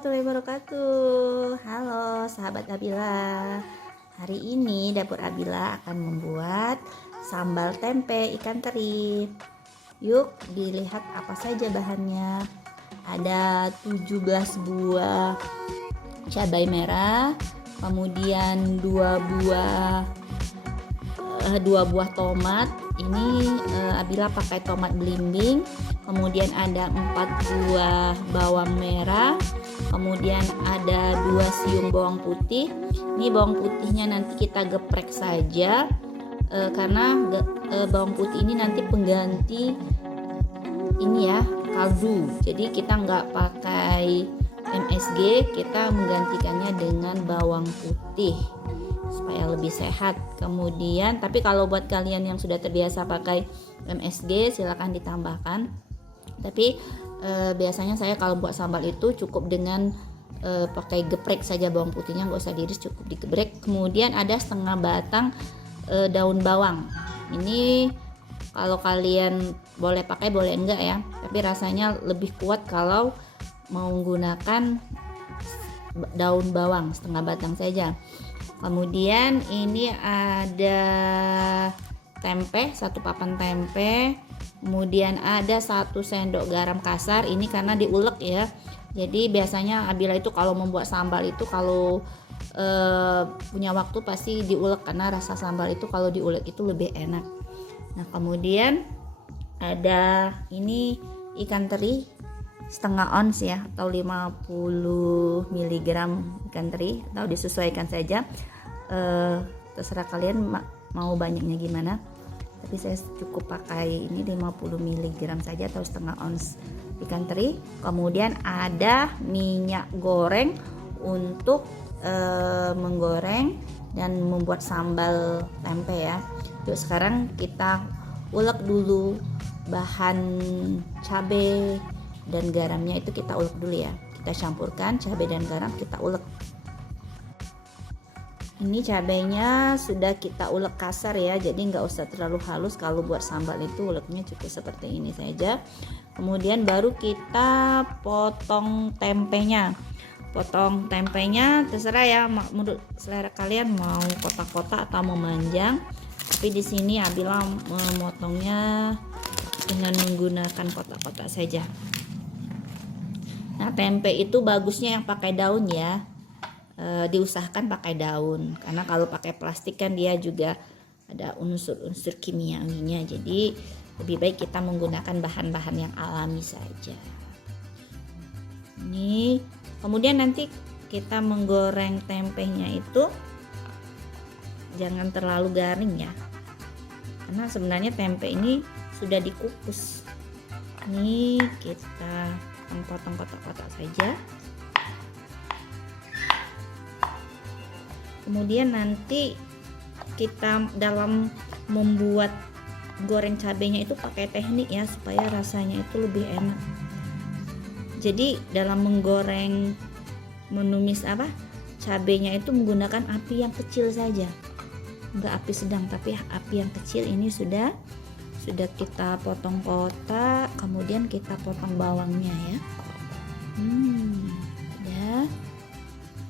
warahmatullahi wabarakatuh. Halo sahabat Abila. Hari ini dapur Abila akan membuat sambal tempe ikan teri. Yuk dilihat apa saja bahannya. Ada 17 buah cabai merah, kemudian 2 buah tomat. Ini Abila pakai tomat belimbing. Kemudian ada 4 buah bawang merah, kemudian ada 2 siung bawang putih. Ini bawang putihnya nanti kita geprek saja, karena bawang putih ini nanti pengganti ini ya, kaldu. Jadi kita nggak pakai MSG, kita menggantikannya dengan bawang putih supaya lebih sehat. Kemudian tapi kalau buat kalian yang sudah terbiasa pakai MSG silahkan ditambahkan. Tapi biasanya saya kalau buat sambal itu cukup dengan pakai geprek saja bawang putihnya, nggak usah diiris, cukup digeprek. Kemudian ada setengah batang daun bawang. Ini kalau kalian boleh pakai boleh enggak ya, tapi rasanya lebih kuat kalau menggunakan daun bawang setengah batang saja. Kemudian ini ada tempe, 1 papan tempe. Kemudian ada 1 sendok garam kasar, ini karena diulek ya. Jadi biasanya Abila itu kalau membuat sambal itu kalau punya waktu pasti diulek, karena rasa sambal itu kalau diulek itu lebih enak. Nah kemudian ada ini ikan teri setengah ons ya, atau 50 mg ikan teri, atau disesuaikan saja, terserah kalian mau banyaknya gimana. Tapi saya cukup pakai ini 50 mg saja atau setengah ons ikan teri. Kemudian ada minyak goreng untuk menggoreng dan membuat sambal tempe ya. Yuk sekarang kita ulek dulu bahan cabai dan garamnya, itu kita ulek dulu ya. Kita campurkan cabai dan garam, kita ulek. Ini cabainya sudah kita ulek kasar ya, jadi nggak usah terlalu halus. Kalau buat sambal itu uleknya cukup seperti ini saja. Kemudian baru kita potong tempenya. Potong tempenya terserah ya, menurut selera kalian mau kotak-kotak atau memanjang. Tapi di sini Abila memotongnya dengan menggunakan kotak-kotak saja. Nah tempe itu bagusnya yang pakai daun ya. Diusahakan pakai daun, karena kalau pakai plastik kan dia juga ada unsur-unsur kimiawinya, jadi lebih baik kita menggunakan bahan-bahan yang alami saja. Ini kemudian nanti kita menggoreng tempenya itu jangan terlalu garing ya, karena sebenarnya tempe ini sudah dikukus. Ini kita potong kotak-kotak saja. Kemudian nanti kita dalam membuat goreng cabenya itu pakai teknik ya, supaya rasanya itu lebih enak. Jadi dalam menggoreng, menumis cabenya itu menggunakan api yang kecil saja, enggak api sedang tapi api yang kecil. Ini sudah kita potong kotak, kemudian kita potong bawangnya ya. Udah.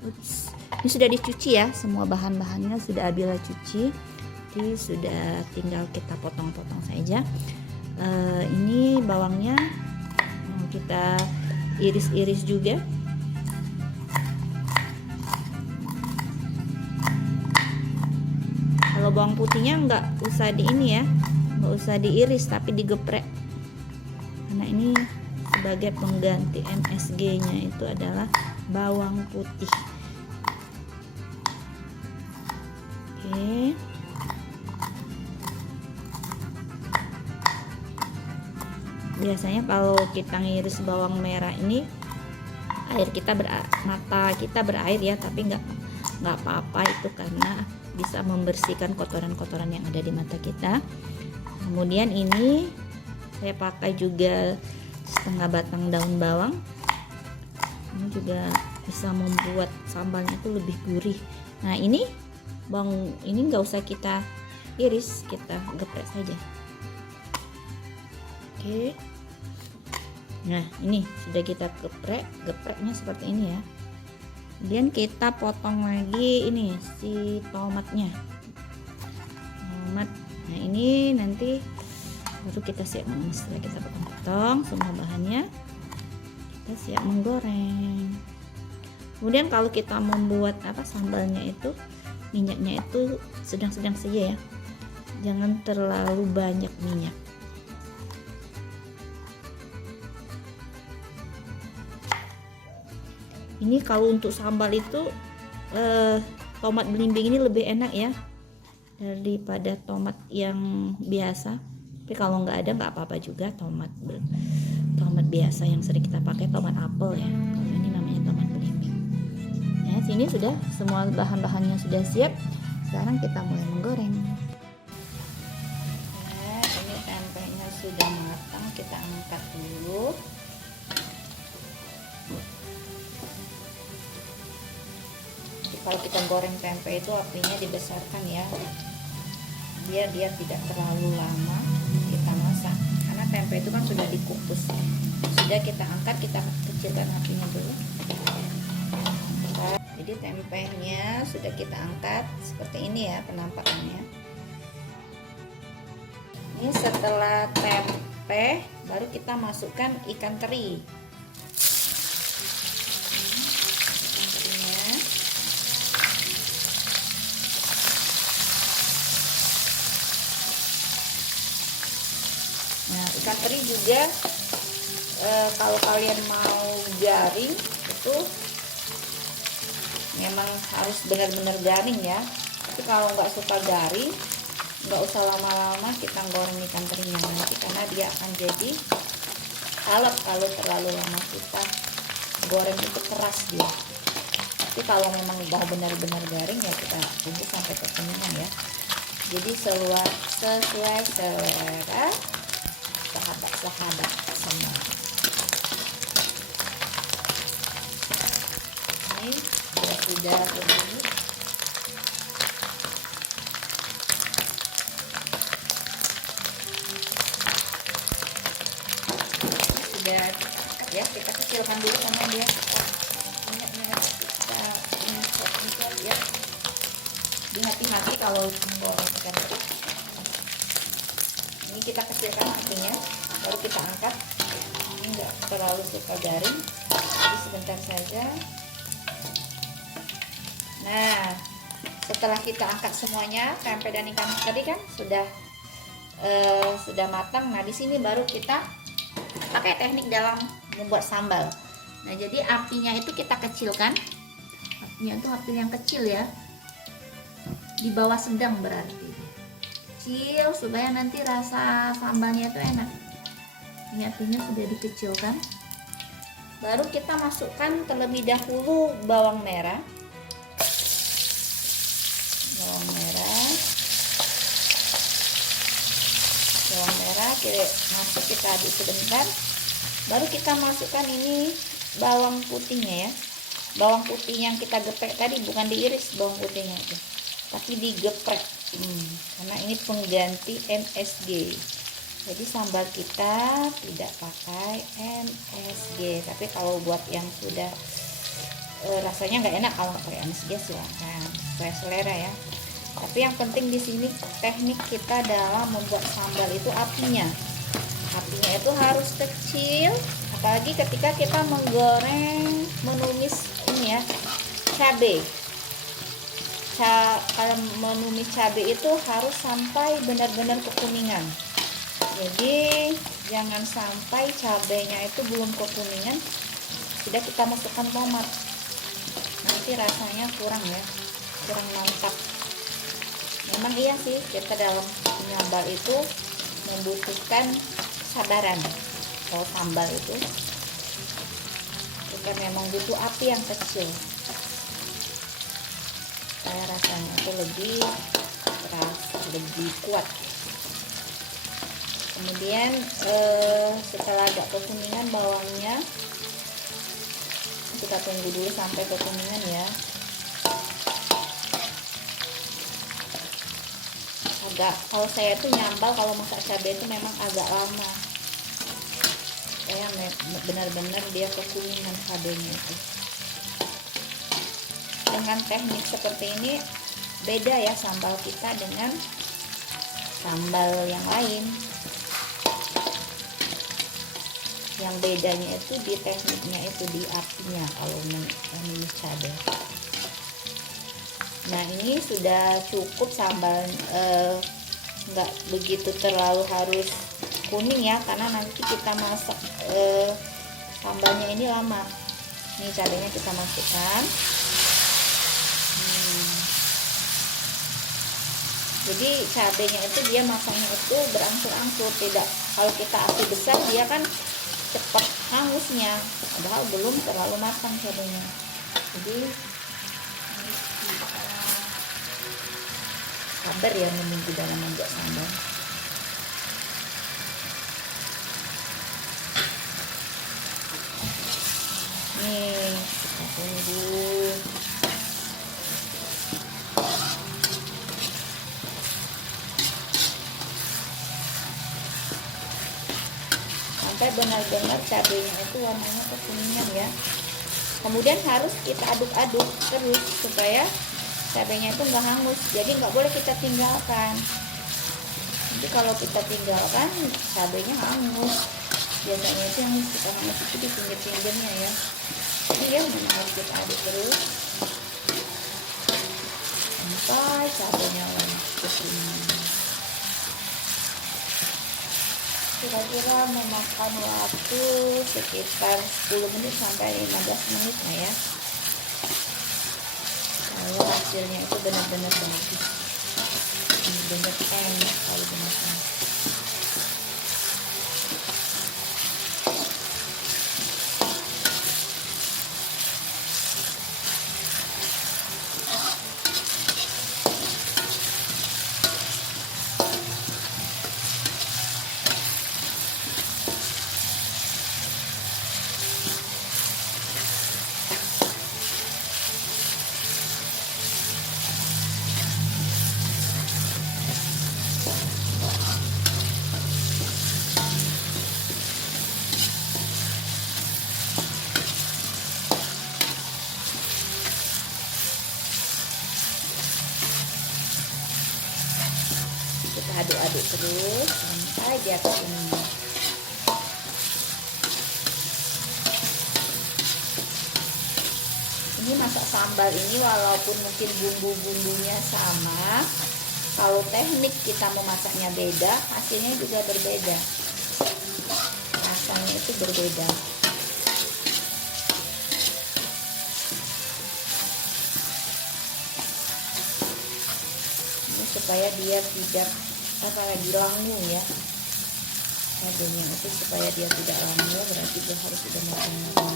Ups. Ini sudah dicuci ya, semua bahan-bahannya sudah Abila cuci. Jadi sudah tinggal kita potong-potong saja. Ini bawangnya kita iris-iris juga. Kalau bawang putihnya nggak usah nggak usah diiris, tapi digeprek. Karena ini sebagai pengganti MSG-nya itu adalah bawang putih. Oke. Biasanya kalau kita ngiris bawang merah ini mata kita berair ya, tapi nggak apa-apa itu, karena bisa membersihkan kotoran-kotoran yang ada di mata kita. Kemudian ini saya pakai juga setengah batang daun bawang. Ini juga bisa membuat sambalnya itu lebih gurih. Nah ini bawang ini nggak usah kita iris, kita geprek saja. Oke. Nah, ini sudah kita geprek, gepreknya seperti ini ya. Kemudian kita potong lagi ini si tomatnya. Tomat. Nah, ini nanti baru kita siap, setelah kita potong-potong semua bahannya, kita siap menggoreng. Kemudian kalau kita membuat sambalnya itu, minyaknya itu sedang-sedang saja ya, jangan terlalu banyak minyak. Ini kalau untuk sambal itu tomat belimbing ini lebih enak ya daripada tomat yang biasa. Tapi kalau nggak ada nggak apa-apa juga, tomat biasa yang sering kita pakai, tomat apel ya. Kalau ini namanya tomat belimbing. Ya, sini sudah semua bahan-bahannya sudah siap. Sekarang kita mulai menggoreng. Nah, ini tempenya sudah matang, kita angkat dulu. Kalau kita goreng tempe itu apinya dibesarkan ya, biar dia tidak terlalu lama kita masak, karena tempe itu kan sudah dikukus. Sudah kita angkat, kita kecilkan apinya dulu. Jadi tempenya sudah kita angkat seperti ini ya penampakannya. Ini setelah tempe baru kita masukkan ikan teri. Nah, ikan teri juga kalau kalian mau garing itu memang harus benar-benar garing ya. Tapi kalau nggak suka garing, nggak usah lama-lama kita goreng ikan terinya nanti, karena dia akan jadi alot kalau terlalu lama kita goreng, itu keras dia. Tapi kalau memang udah benar-benar garing ya kita tunggu sampai kekinian ya. Jadi sesuai selera sahabat semua. Ini sudah begini. Sudah ya, kita kecilkan dulu karena dia minyaknya kita insert ya. Hati-hati kalau menggoreng ikan teri. Ini kita kecilkan apinya, baru kita angkat. Ini enggak terlalu suka garing, jadi sebentar saja. Nah, setelah kita angkat semuanya, tempe dan ikan tadi kan sudah matang. Nah, di sini baru kita pakai teknik dalam membuat sambal. Nah, jadi apinya itu kita kecilkan. Apinya itu api yang kecil ya, di bawah sedang berarti. Kecil supaya nanti rasa sambalnya itu enak. Ini apinya sudah dikecilkan. Baru kita masukkan terlebih dahulu bawang merah. Bawang merah kita aduk sebentar. Baru kita masukkan ini bawang putihnya ya. Bawang putih yang kita geprek tadi, bukan diiris bawang putihnya itu, tapi digeprek. Karena ini pengganti MSG. Jadi sambal kita tidak pakai MSG. Tapi kalau buat yang sudah rasanya nggak enak kalau nggak pakai MSG, silahkan, sesuai selera ya. Tapi yang penting di sini teknik kita dalam membuat sambal itu apinya itu harus kecil. Apalagi ketika kita menggoreng, menumis ini ya, cabai. Kalau menumis cabai itu harus sampai benar-benar kekuningan. Jadi jangan sampai cabainya itu belum kekuningan sudah kita masukkan tomat, nanti rasanya kurang ya, kurang mantap. Memang iya sih, kita dalam menyambal itu membutuhkan sabaran. Kalau sambal itu kita memang butuh api yang kecil supaya rasanya itu lebih kuat. Kemudian setelah agak kekuningan bawangnya, kita tunggu dulu sampai kekuningan ya. Kalau saya tuh nyambal kalau masak cabai itu memang agak lama, supaya benar-benar dia kekuningan cabenya itu. Dengan teknik seperti ini beda ya sambal kita dengan sambal yang lain. Yang bedanya itu di tekniknya, itu di apinya kalau menumis cabai. Nah ini sudah cukup sambal, nggak begitu terlalu harus kuning ya, karena nanti kita masak sambalnya ini lama. Ini cabainya kita masukkan. Jadi cabainya itu dia masaknya itu berangsur-angsur, tidak kalau kita api besar dia kan cepat hangusnya, padahal belum terlalu matang cabainya. Jadi sabar ya menunggu dalam membuat sambal. Nih kita tunggu. Sampai benar-benar cabenya itu warnanya kekuningan ya. Kemudian harus kita aduk-aduk terus supaya cabenya itu nggak hangus. Jadi nggak boleh kita tinggalkan. Jadi kalau kita tinggalkan cabenya hangus. Biasanya itu yang kita hangus itu di pinggir-pinggirnya ya. Jadi ya memang harus kita aduk terus sampai cabenya kekuningan. Kira-kira memakan waktu sekitar 10 menit sampai 15 menit lah ya. Kalau hasilnya itu benar-benar bagus, benar-benar enak kalau dimakan. Kita aduk-aduk terus sampai dia kekuningan. Ini masak sambal ini walaupun mungkin bumbu-bumbunya sama, kalau teknik kita memasaknya beda, hasilnya juga berbeda. Rasanya itu berbeda. Supaya dia tidak lagi langu ya, cabenya itu supaya dia tidak langu, berarti dia harus sudah matang.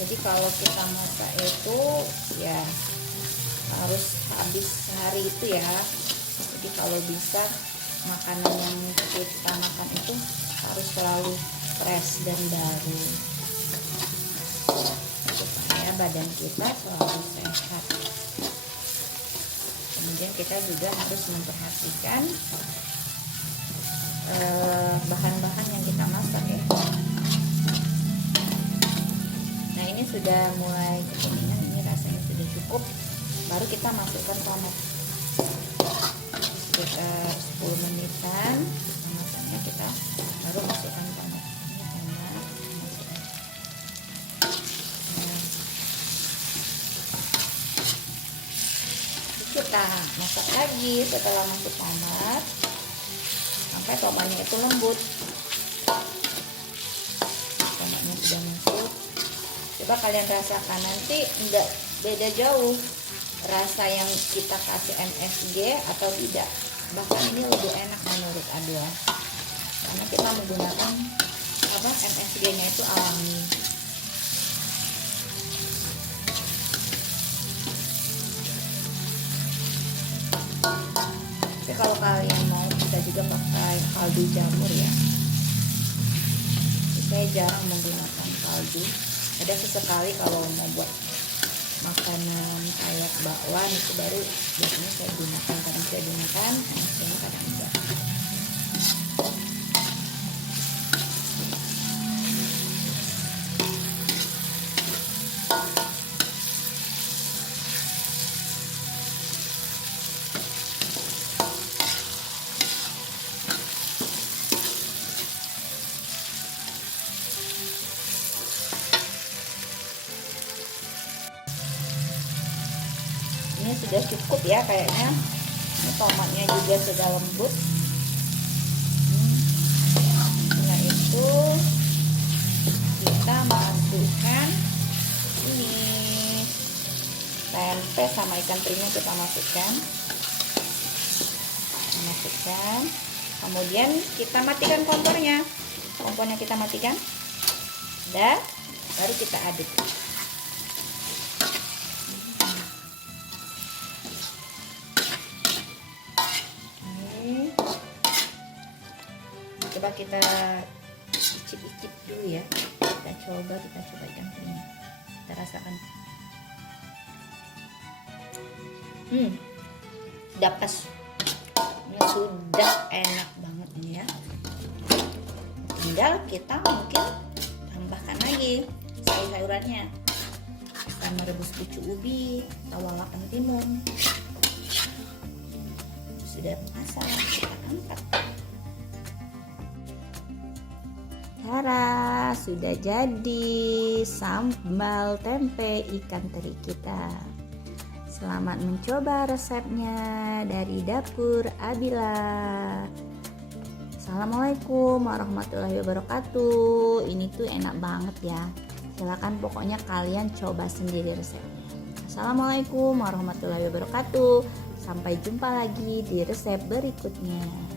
Jadi kalau kita masak itu ya harus habis sehari itu ya. Jadi kalau bisa makanan yang kita makan itu harus selalu fresh dan baru supaya badan kita selalu sehat. Kemudian kita juga harus memperhatikan bahan-bahan yang kita masak ya. Nah ini sudah mulai kekuningan, ini rasanya sudah cukup. Baru kita masukkan tomat. Sekitar 10 menitan masaknya kita baru masukkan tomat. Ini tomat masukkan. Nah, kita masak lagi setelah masuk tomat sampai tomatnya itu lembut. Tomatnya sudah masuk. Coba kalian rasakan, nanti enggak beda jauh rasa yang kita kasih MSG atau tidak. Bahkan ini lebih enak menurut Adwa, karena kita menggunakan MSG-nya itu alami. Tapi kalau kalian mau bisa juga pakai kaldu jamur ya. Saya jarang menggunakan kaldu, ada sesekali kalau mau buat makanan kayak bakwan itu baru biasanya saya gunakan, kadang saya gunakan, kadang enggak. Ini sudah cukup ya kayaknya. Ini tomatnya juga sudah lembut. Setelah itu kita masukkan ini tempe sama ikan terinya, kita masukkan. Kemudian kita matikan kompornya. Kita matikan. Dan baru kita aduk. Coba kita icip-icip dulu ya. Kita coba ikan terinya. Kita rasakan. Sudah pas. Ini sudah enak banget ini ya. Tinggal kita mungkin tambahkan lagi sayur-sayurannya. Kita merebus pucuk ubi, lalapan timun. Sudah masak, kita angkat. Tara, sudah jadi sambal tempe ikan teri kita. Selamat mencoba resepnya dari dapur Abila. Assalamualaikum warahmatullahi wabarakatuh. Ini tuh enak banget ya. Silakan pokoknya kalian coba sendiri resepnya. Assalamualaikum warahmatullahi wabarakatuh. Sampai jumpa lagi di resep berikutnya.